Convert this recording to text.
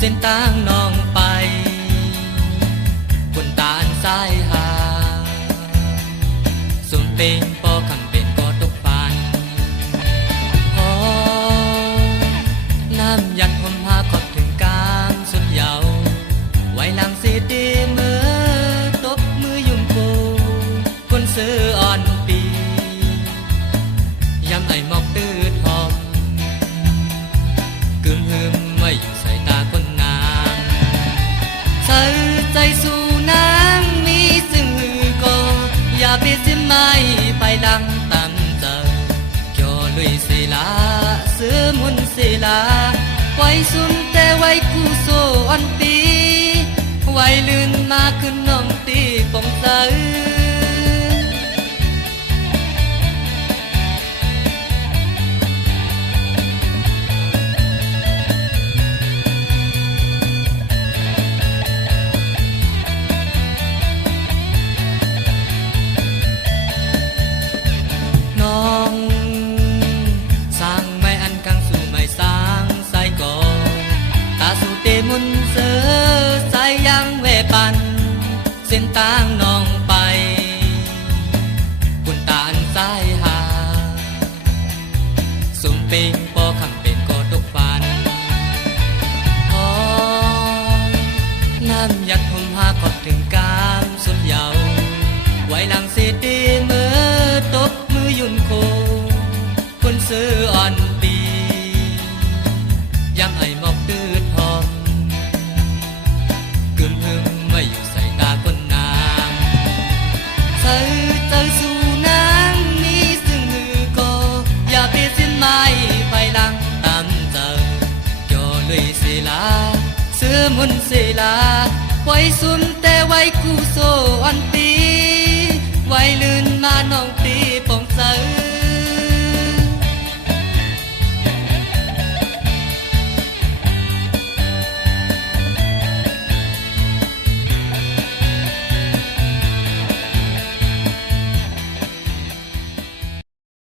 เส้นต่างน้องไปคนตาอันซ้ายหาสมเป็นปอคำเป็นกอตกปานพอน้ำยันผมหาขอบถึงกลางสุดเยาว์ไว้หลังสีดีมือตบมือยุ่มโคคนซื้ออ่อนปีย้ำไอหมอกตื้อทอมกึมหึมไม่อยู่ใส่ตาคนงามใส่ใจสู่นางมีซึ่งหือก็อย่าไปเสียไม่ไปดังตามเจอเกี่ยวลุยเสลาซื้อมุนเสลาไว้สุนแต่ไว้คู่โซอันตีไว้ลื่นมาขึ้นน้องตีปองเสืน้องสร้างไม่อันกังสู่ไม่สร้างใส่ก่อตาสู่เตมุนเสือใส่ยังเวปันเส้นต่างน้องไปคุณตาอันซ้ายหาสมเป็นปอคำเป็นกอตกฟันพอน้ำยัดผมหาขอบถึงกลางสุดเยาว์ไว้หลังสีดีมือตบมือยุ่นโคคนซื้ออ่อนปีย้ำไอหมอกตื้อทอมกึมหึมไม่อยู่ใส่ตาคนนางใส่ใจสู่นางมีซึ่งมือก็อย่าไปเสียไม่ไปหลังตามเจอเกี่ยวลุยเสลาซื้อมุนเสลาไว้สุนแต่ไว้คู่โซอันปีไว้ลื่นมาน้อง